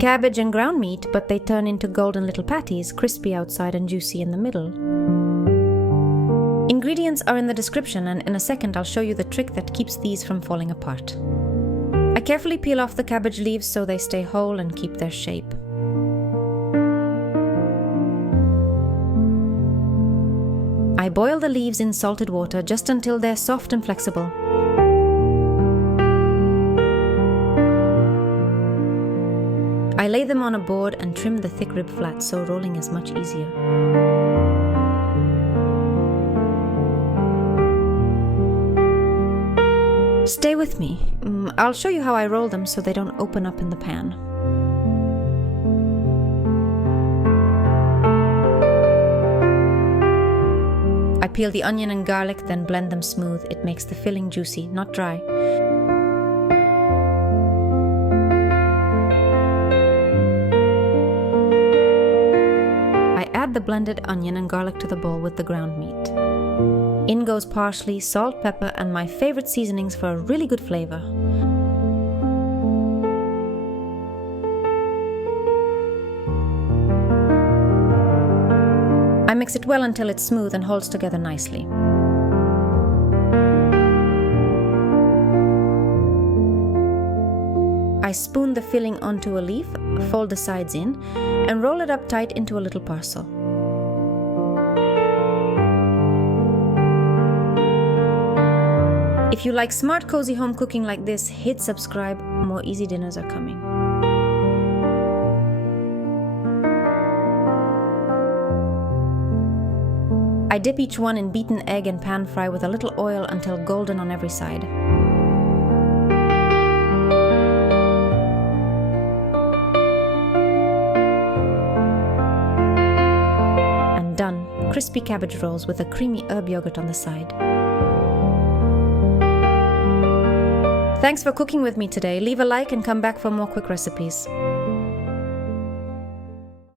Cabbage and ground meat, but they turn into golden little patties, crispy outside and juicy in the middle. Ingredients are in the description, and in a second I'll show you the trick that keeps these from falling apart. I carefully peel off the cabbage leaves so they stay whole and keep their shape. I boil the leaves in salted water just until they're soft and flexible. I lay them on a board and trim the thick rib flat so rolling is much easier. Stay with me. I'll show you how I roll them so they don't open up in the pan. I peel the onion and garlic, then blend them smooth. It makes the filling juicy, not dry. I add the blended onion and garlic to the bowl with the ground meat. In goes parsley, salt, pepper, and my favorite seasonings for a really good flavor. I mix it well until it's smooth and holds together nicely. I spoon the filling onto a leaf, fold the sides in, and roll it up tight into a little parcel. If you like smart, cozy home cooking like this, hit subscribe. More easy dinners are coming. I dip each one in beaten egg and pan fry with a little oil until golden on every side. And done. Crispy cabbage rolls with a creamy herb yogurt on the side. Thanks for cooking with me today. Leave a like and come back for more quick recipes.